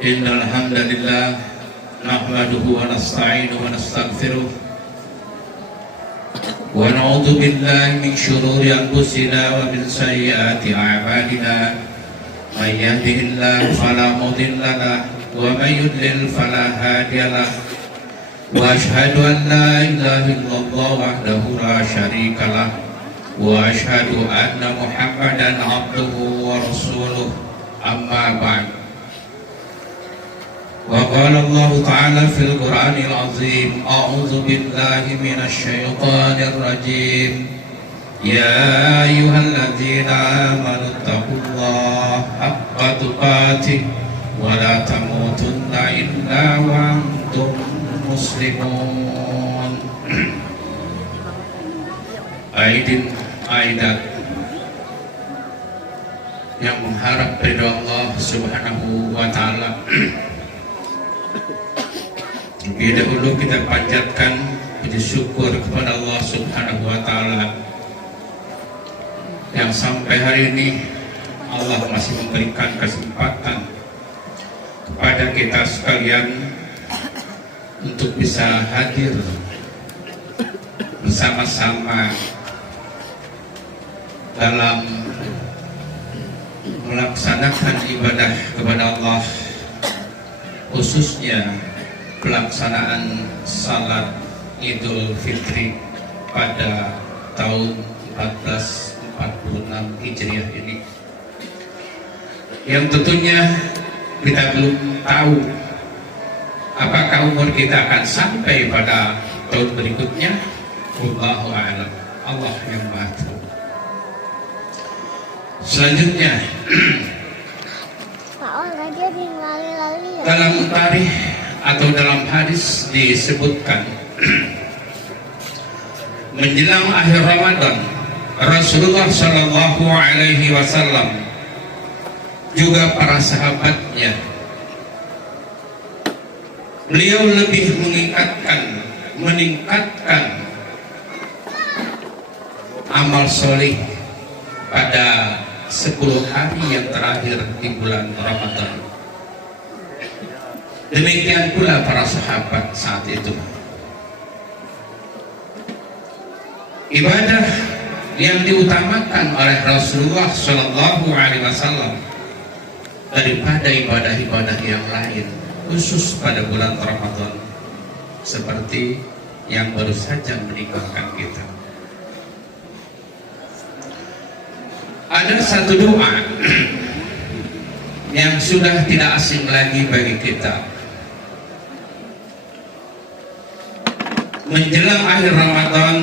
Innal hamdalillah nahmaduhu wa nasta'inuhu wa nastaghfiruh wa na'udzu billahi min shururi anfusina wa min sayyiati a'malina may yahdihillahu fala mudilla lahu wa may yudlil fala hadiya lahu wa asyhadu an la ilaha illallah wahdahu la syarika lahu wa asyhadu anna Muhammadan abduhu wa rasuluh amma ba'd. وقال الله تعالى في القرآن العظيم أعوذ بالله من الشيطان الرجيم يا أيها الذين آمنوا اتقوا الله حق تقاته ولا تموتن إلا وأنتم مسلمون. Aidin aidat yang mengharap ridha Allah Subhanahu wa taala. Lebih dahulu kita panjatkan puji syukur kepada Allah Subhanahu wa taala yang sampai hari ini Allah masih memberikan kesempatan kepada kita sekalian untuk bisa hadir bersama-sama dalam melaksanakan ibadah kepada Allah, khususnya pelaksanaan salat Idul Fitri pada tahun 1446 Hijriah ini, yang tentunya kita belum tahu apakah umur kita akan sampai pada tahun berikutnya. Wallahu a'lam, Allah yang Maha Tahu. Selanjutnya dalam tarikh atau dalam hadis disebutkan menjelang akhir Ramadan Rasulullah Shallallahu Alaihi Wasallam juga para sahabatnya, beliau lebih meningkatkan amal soleh pada 10 hari yang terakhir di bulan Ramadan. Demikian pula para sahabat saat itu. Ibadah yang diutamakan oleh Rasulullah Shallallahu Alaihi Wasallam daripada ibadah-ibadah yang lain, khusus pada bulan Ramadan, seperti yang baru saja meninggalkan kita. Ada satu doa yang sudah tidak asing lagi bagi kita. Menjelang akhir Ramadan,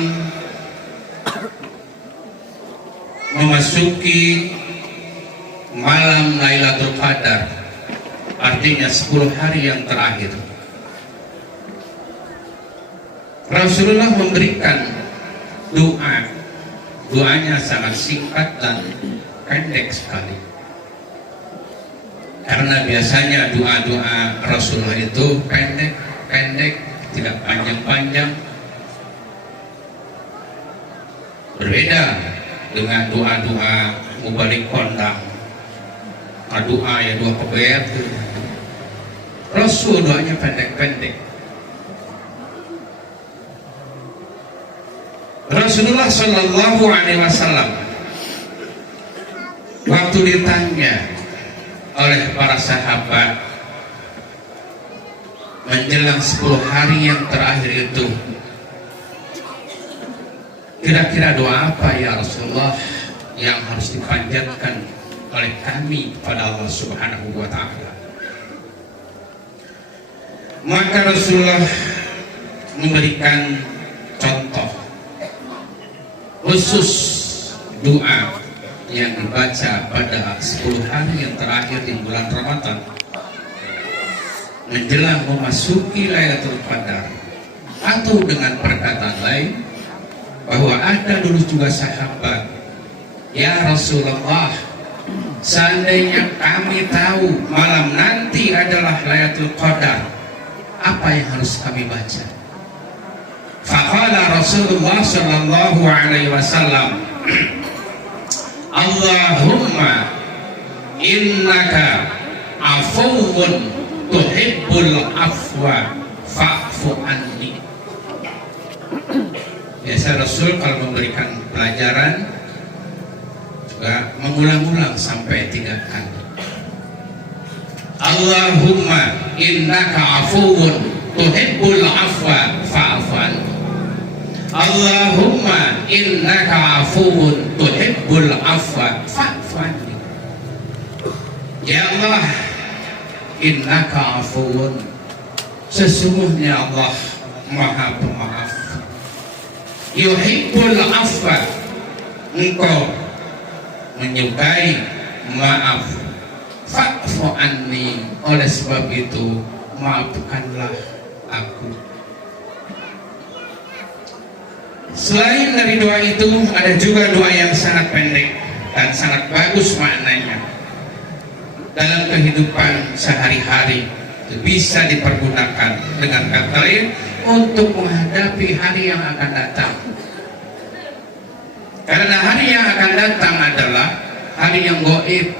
memasuki malam Lailatul Qadar, artinya 10 hari yang terakhir, Rasulullah memberikan doanya sangat singkat dan pendek sekali. Karena biasanya doa-doa Rasulullah itu pendek, tidak panjang-panjang. Berbeda dengan doa-doa mubalik kondang, doa ya doa kebayat. Rasul doanya pendek-pendek. Rasulullah Shallallahu Alaihi Wasallam waktu ditanya oleh para sahabat menjelang 10 hari yang terakhir itu, kira-kira doa apa ya Rasulullah yang harus dipanjatkan oleh kami kepada Allah Subhanahu wa taala? Maka Rasulullah memberikan contoh khusus doa yang dibaca pada 10 hari yang terakhir di bulan Ramadan menjelang memasuki Lailatul Qadar, atau dengan perkataan lain bahwa ada dulu juga sahabat, ya Rasulullah, seandainya kami tahu malam nanti adalah Lailatul Qadar, apa yang harus kami baca? Faqala Rasulullah Sallallahu Alaihi Wasallam, Allahumma innaka afuwun tuhibbul afwa fa'fu anni. Biasa Rasul kalau memberikan pelajaran juga mengulang-ulang sampai 3 kali. Allahumma innaka afuwun tuhibbul afwa fa'fu anni. Allahumma innaka afuwun tuhibbul afwa fa'fu anni. Ya Allah, innaka afuwun, sesungguhnya Allah Maha Pemaaf. Yuhibbul afwa, engkau menyukai maaf. Fa'fu anni, oleh sebab itu maafkanlah aku. Selain dari doa itu, ada juga doa yang sangat pendek dan sangat bagus maknanya dalam kehidupan sehari-hari. Bisa dipergunakan dengan kata lain untuk menghadapi hari yang akan datang. Karena hari yang akan datang adalah hari yang gaib.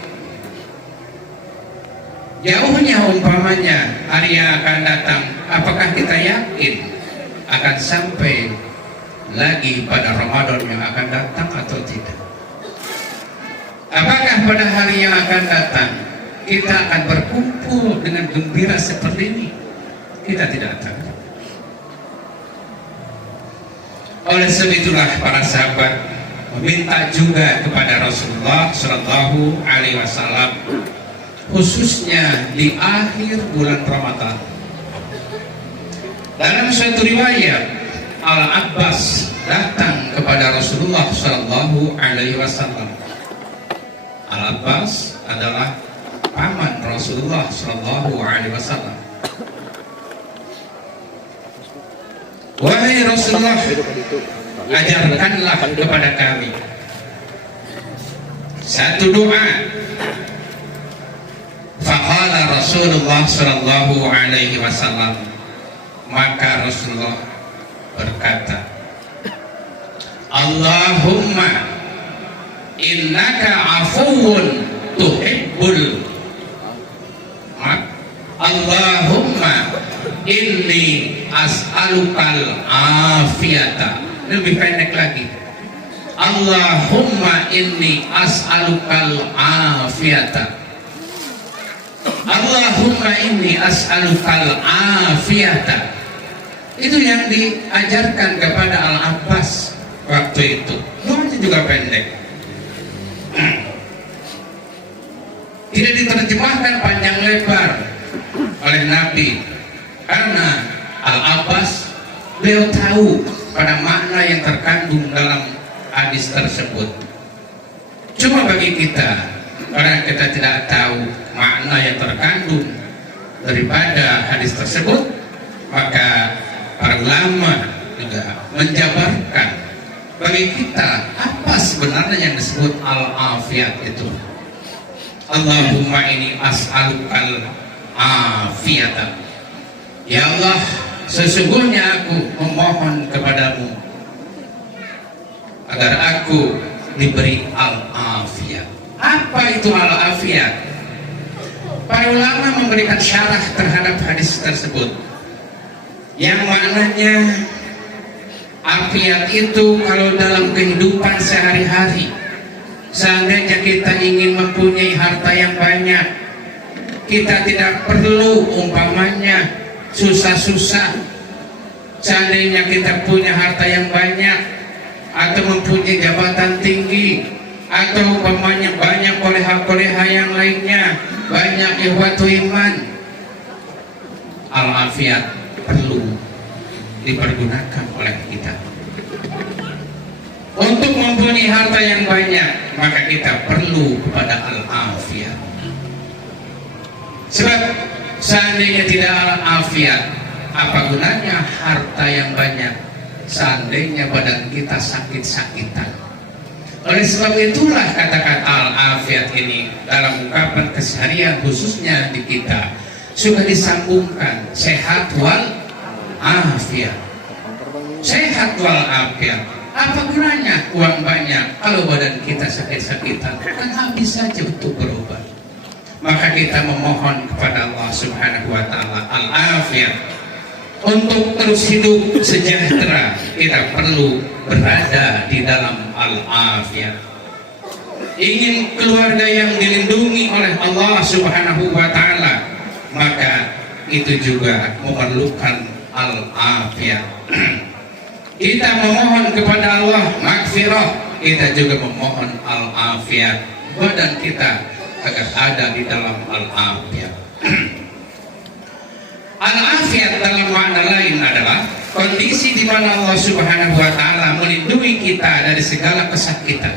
Jauhnya umpamanya hari yang akan datang, apakah kita yakin akan sampai lagi pada Ramadan yang akan datang atau tidak? Apakah pada hari yang akan datang kita akan berkumpul dengan gembira seperti ini? Kita tidak tahu. Oleh sebab itulah para sahabat meminta juga kepada Rasulullah Shallallahu Alaihi Wasallam, khususnya di akhir bulan Ramadan. Dalam suatu riwayat, Al-Abbas datang kepada Rasulullah Shallallahu Alaihi Wasallam. Al-Abbas adalah paman Rasulullah Shallallahu Alaihi Wasallam. Wahai Rasulullah, ajarkanlah kepada kami satu doa. Faqala Rasulullah Shallallahu Alaihi Wasallam, maka Rasulullah berkata, Allahumma innaka afuwun tuhibbul, Allahumma inni as'alukal afiyata. Lebih pendek lagi, Allahumma inni as'alukal afiyata. Allahumma inni as'alukal afiyata. Itu yang diajarkan kepada Al-Abbas waktu itu. Doanya juga pendek, tidak diterjemahkan panjang lebar oleh Nabi, karena Al-Abbas beliau tahu pada makna yang terkandung dalam hadis tersebut. Cuma bagi kita, karena kita tidak tahu makna yang terkandung daripada hadis tersebut, maka para ulama juga menjabarkan bagi kita apa sebenarnya yang disebut al-afiyat itu. Allahumma ini as'alukal afiyata. Ya Allah, sesungguhnya aku memohon kepadamu agar aku diberi al-afiyat. Apa itu al-afiyat? Para ulama memberikan syarah terhadap hadis tersebut, yang maknanya afiyat itu kalau dalam kehidupan sehari-hari, seandainya kita ingin mempunyai harta yang banyak, kita tidak perlu umpamanya susah-susah. Seandainya kita punya harta yang banyak atau mempunyai jabatan tinggi atau umpamanya banyak koleha-koleha yang lainnya, banyak ikhwatu iman, al-afiyat perlu dipergunakan oleh kita. Untuk mempunyai harta yang banyak, maka kita perlu kepada al-afiyat. Sebab seandainya tidak al-afiyat, apa gunanya harta yang banyak seandainya badan kita sakit-sakitan? Oleh sebab itulah kata-kata al-afiyat ini dalam ungkapan keseharian khususnya di kita sudah disambungkan sehat wal afiyat. Sehat wal afiyat. Apa gunanya uang banyak kalau badan kita sakit-sakitan? Kan habis saja untuk berobat. maka kita memohon kepada Allah Subhanahu wa taala al-afiyah. Untuk terus hidup sejahtera, kita perlu berada di dalam al-afiyah. Ingin keluarga yang dilindungi oleh Allah Subhanahu wa taala, maka itu juga memerlukan al-afiyah. Kita memohon kepada Allah maghfirah, kita juga memohon al-afiyah. Badan kita agar ada di dalam al-afiyah. Al-afiyah dalam makna lain adalah kondisi di mana Allah Subhanahu wa taala melindungi kita dari segala kesakitan,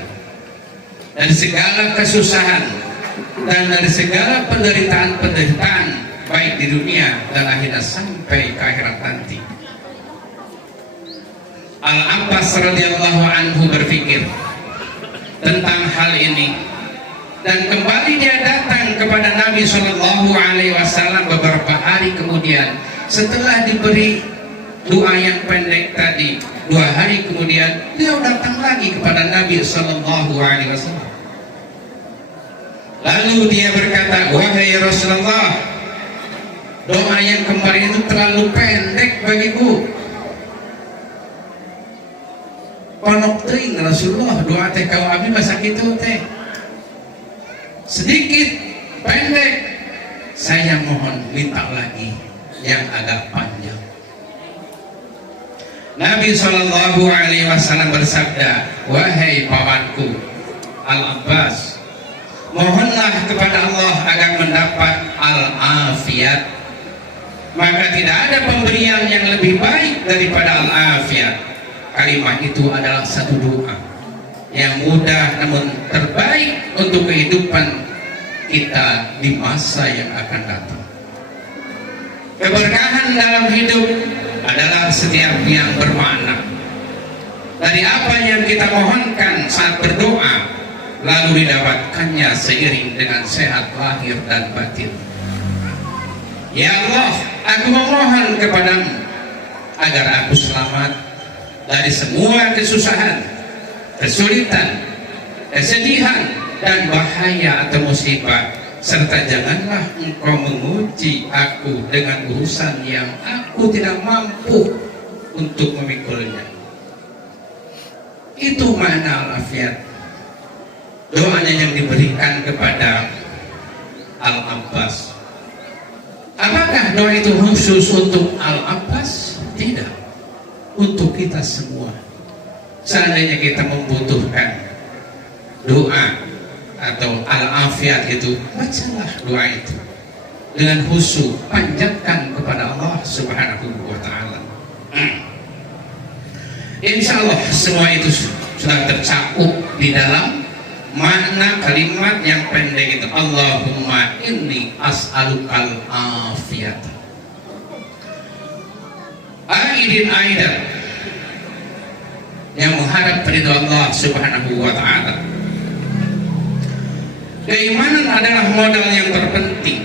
dari segala kesusahan, dan dari segala penderitaan baik di dunia dan akhirat sampai ke akhirat nanti. Al-Abbas radhiyallahu anhu berpikir tentang hal ini, dan kembali dia datang kepada Nabi Shallallahu Alaihi Wasallam beberapa hari kemudian setelah diberi doa yang pendek tadi. 2 hari kemudian dia datang lagi kepada Nabi Shallallahu Alaihi Wasallam. Lalu dia berkata, wahai Rasulullah, doa yang kemarin itu terlalu pendek bagiku. Ponok teuing Rasulullah, doa teh kau abi masa kitu teh sedikit pendek, saya mohon minta lagi yang agak panjang. Nabi Shallallahu Alaihi Wasallam bersabda, wahai pamanku Al-Abbas, mohonlah kepada Allah agar mendapat al-afiyat, maka tidak ada pemberian yang lebih baik daripada al-afiyat. Kalimat itu adalah satu doa yang mudah namun terbaik untuk kehidupan kita di masa yang akan datang. Keberkahan dalam hidup adalah setiap yang bermakna. Dari apa yang kita mohonkan saat berdoa, lalu didapatkannya seiring dengan sehat lahir dan batin. Ya Allah, aku memohon kepadamu agar aku selamat dari semua kesusahan, kesulitan, kesedihan, dan bahaya atau musibah, serta janganlah engkau menguji aku dengan urusan yang aku tidak mampu untuk memikulnya. Itu makna al-afiyat. Doanya yang diberikan kepada Al-Abbas. Apakah doa itu khusus untuk Al-Abbas? Tidak. Untuk kita semua. Seandainya kita membutuhkan doa atau al-afiyat itu, bacalah doa itu dengan khusyuk, panjatkan kepada Allah Subhanahu wa taala. Insya Allah semua itu sudah tercakup di dalam makna kalimat yang pendek itu, Allahumma inni as'alukal afiyat. Aidin aidan, yang mengharap ridho Allah Subhanahu wa taala. Keimanan adalah modal yang terpenting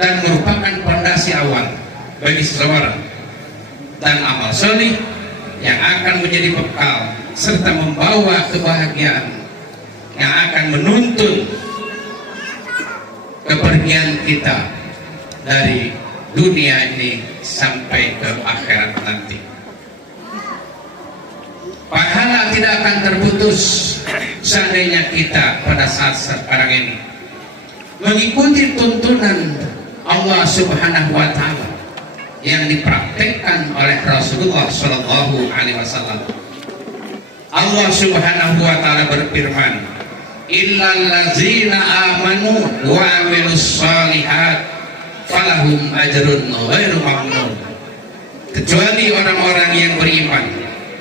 dan merupakan fondasi awal bagi seseorang, dan amal soleh yang akan menjadi bekal serta membawa kebahagiaan yang akan menuntun kepergian kita dari dunia ini sampai ke akhirat nanti. Pahala tidak akan terputus seandainya kita pada saat sekarang ini mengikuti tuntunan Allah Subhanahu wa taala yang dipraktekkan oleh Rasulullah Shallallahu Alaihi Wasallam. Allah Subhanahu wa taala berfirman, illal ladzina amanu wa amilus shalihat falahum ajrun ghairu mamnun. Kecuali orang-orang yang beriman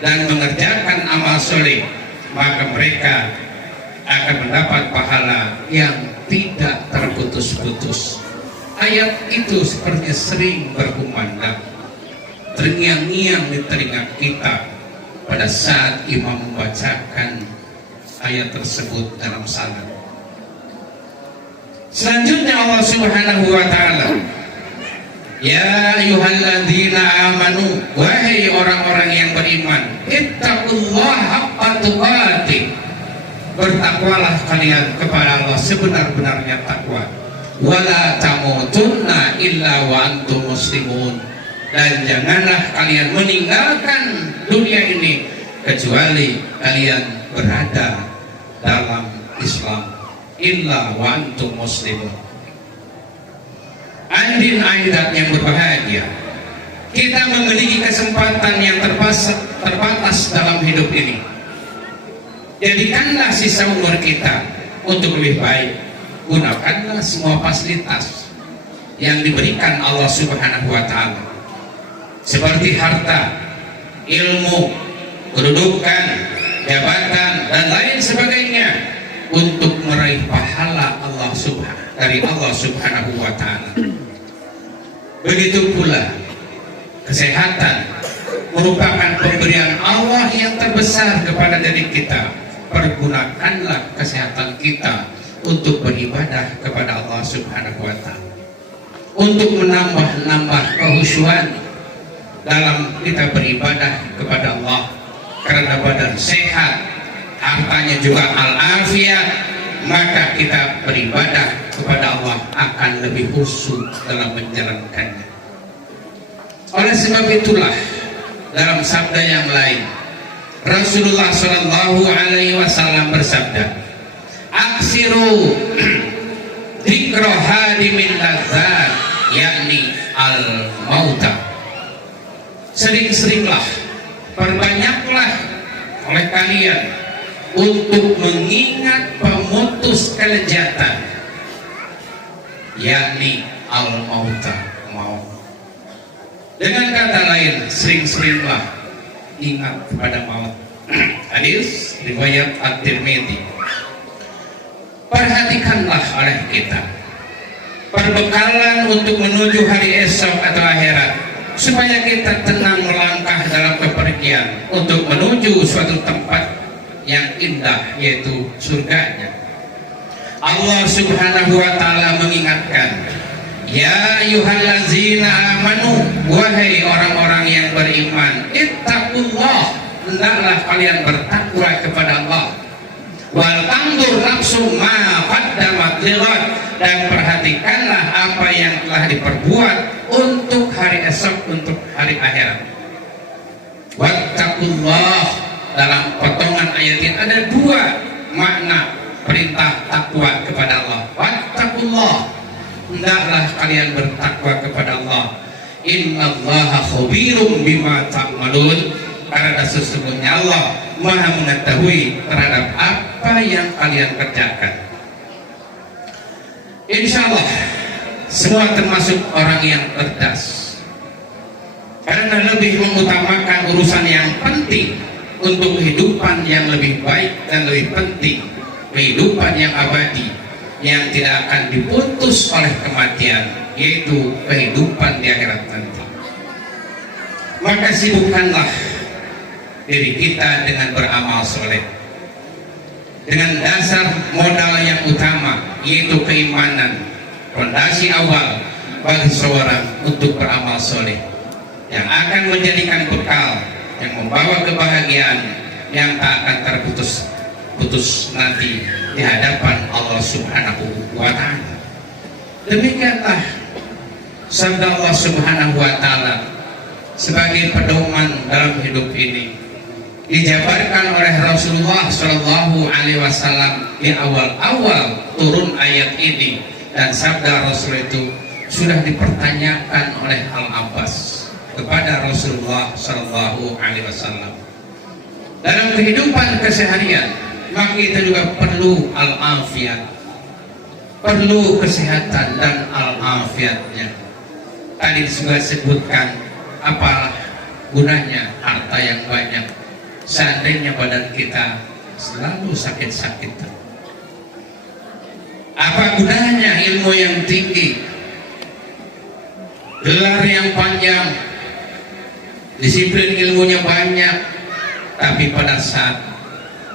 dan mengerjakan amal soleh, maka mereka akan mendapat pahala yang tidak terputus-putus. Ayat itu sepertinya sering berkumandang, terngiang-ngiang di telinga kita pada saat imam membacakan ayat tersebut dalam salat. Selanjutnya Allah Subhanahu wa taala, ya ayyuhalladzina amanu, wahai orang-orang yang beriman, ittaqullaha haqqa tuqatih, bertakwalah kalian kepada Allah sebenar-benarnya takwa, wala tamutunna illa wa antum muslimun, dan janganlah kalian meninggalkan dunia ini kecuali kalian berada dalam Islam, illa wa antum muslimun. Hadirin hadirat yang berbahagia, kita memiliki kesempatan yang terbatas dalam hidup ini. Jadikanlah sisa umur kita untuk lebih baik. Gunakanlah semua fasilitas yang diberikan Allah Subhanahu wa Ta'ala, seperti harta, ilmu, kedudukan, jabatan, dan lain sebagainya, untuk meraih pahala dari Allah Subhanahu wa Ta'ala. Begitu pula kesehatan merupakan pemberian Allah yang terbesar kepada diri kita. Pergunakanlah kesehatan kita untuk beribadah kepada Allah Subhanahu wa Ta'ala, untuk menambah kehusyuan dalam kita beribadah kepada Allah. Karena badan sehat, hartanya juga al-afiat, maka kita beribadah kepada Allah akan lebih khusyuk dalam menjalankannya. Oleh sebab itulah, dalam sabda yang lain, Rasulullah Shallallahu Alaihi Wasallam bersabda, aksiru dzikra hadimin ladzat, yakni al-mauta. Sering-seringlah, perbanyaklah oleh kalian untuk mengingat pemutus kelezatan, yakni al-mauta, maut. Dengan kata lain, sering-seringlah ingat pada maut. Hadis riwayat At-Tirmidzi. Perhatikanlah oleh kita perbekalan untuk menuju hari esok atau akhirat, supaya kita tenang melangkah dalam kepergian untuk menuju suatu tempat yang indah, yaitu surganya. Allah Subhanahu wa Ta'ala mengingatkan, ya ayyuhallazina amanu, wahai orang-orang yang beriman, ittaqullah, hendaklah kalian bertakwa kepada Allah. Wal tandur nafsu ma qaddamat lighad, dan perhatikanlah apa yang telah diperbuat untuk hari esok, untuk hari akhirat. Wattaqullah, dalam potongan ayat ini ada dua makna perintah takwa kepada Allah. Wattaqullah, hendaklah kalian bertakwa kepada Allah. Innallaha khabirum bima ta'malun, karena sesungguhnya Allah Maha mengetahui terhadap apa yang kalian kerjakan. Insya Allah semua termasuk orang yang cerdas, karena lebih mengutamakan urusan yang penting untuk kehidupan yang lebih baik dan lebih penting, kehidupan yang abadi yang tidak akan diputus oleh kematian, yaitu kehidupan di akhirat nanti. Maka sibukkanlah diri kita dengan beramal soleh, dengan dasar modal yang utama, yaitu keimanan, fondasi awal bagi seorang untuk beramal soleh, yang akan menjadikan bekal, yang membawa kebahagiaan yang tak akan terputus nanti di hadapan Allah Subhanahu wa Ta'ala. Demikianlah sabda Allah Subhanahu wa Ta'ala sebagai pedoman dalam hidup ini, dijabarkan oleh Rasulullah Shallallahu Alaihi Wasallam di awal-awal turun ayat ini, dan sabda Rasul itu sudah dipertanyakan oleh Al-Abbas kepada Rasulullah Shallallahu Alaihi Wasallam. Dalam kehidupan keseharian, maka kita juga perlu al-afiat, perlu kesehatan dan al-afiatnya. Tadi juga disebutkan, apa gunanya harta yang banyak seandainya badan kita selalu sakit-sakitan? Apa gunanya ilmu yang tinggi, gelar yang panjang, disiplin ilmunya banyak, tapi pada saat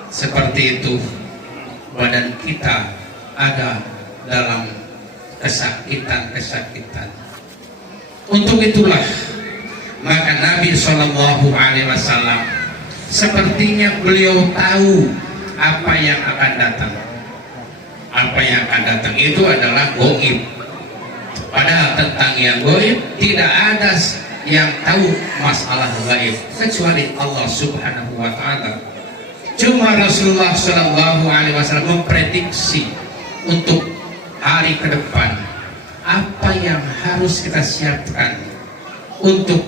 seperti itu badan kita ada dalam kesakitan. Untuk itulah maka Nabi Shallallahu Alaihi Wasallam sepertinya beliau tahu apa yang akan datang. Apa yang akan datang itu adalah gaib, Padahal tentang yang gaib tidak ada yang tahu masalah gaib kecuali Allah Subhanahu wa taala. Cuma Rasulullah Shallallahu alaihi wasallam memprediksi untuk hari ke depan apa yang harus kita siapkan untuk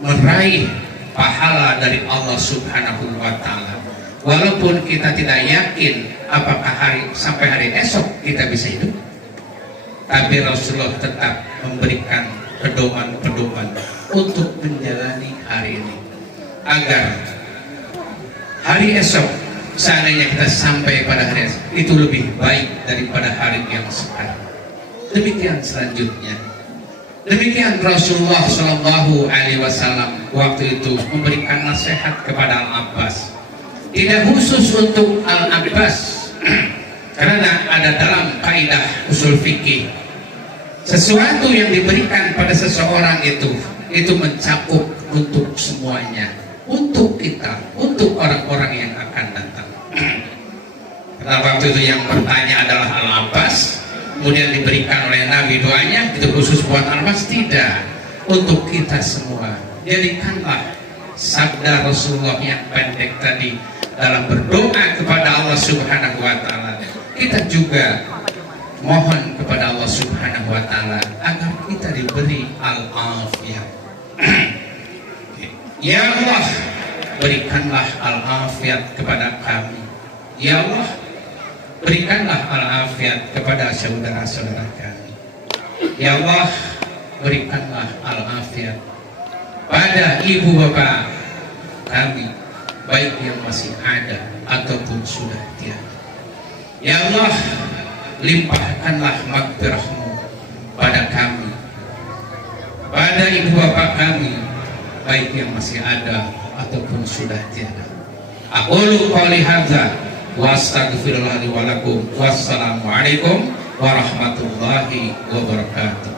meraih pahala dari Allah Subhanahu wa taala. Walaupun kita tidak yakin apakah sampai hari esok kita bisa hidup, tapi Rasulullah tetap memberikan pedoman-pedoman untuk menjalani hari ini agar hari esok seandainya kita sampai pada hari esok itu lebih baik daripada hari yang sekarang. Demikian selanjutnya. Demikian Rasulullah Shallallahu alaihi wasallam waktu itu memberikan nasihat kepada Al-Abbas. Tidak khusus untuk Al-Abbas karena ada dalam kaidah usul fikih sesuatu yang diberikan pada seseorang itu mencakup untuk semuanya, untuk kita, untuk orang-orang yang akan datang. Karena waktu itu yang bertanya adalah Al-Abbas, kemudian diberikan oleh Nabi doanya itu khusus buat Al-Abbas, tidak, untuk kita semua. Jadikanlah sabda Rasulullah yang pendek tadi dalam berdoa kepada Allah Subhanahu wa taala. Kita juga mohon kepada Allah Subhanahu wa taala agar kita diberi al-afiyah. Ya Allah, berikanlah al-afiyat kepada kami. Ya Allah, berikanlah al-afiyat kepada saudara-saudara kami. Ya Allah, berikanlah al-afiyat pada ibu bapak kami, baik yang masih ada ataupun sudah tiada. Ya Allah, limpahkanlah maghfirah-Mu pada kami, pada ibu bapak kami, baik yang masih ada ataupun sudah tiada. Aqulu qouli hadza wa astaghfirullah li wa lakum. Wassalamualaikum warahmatullahi wabarakatuh.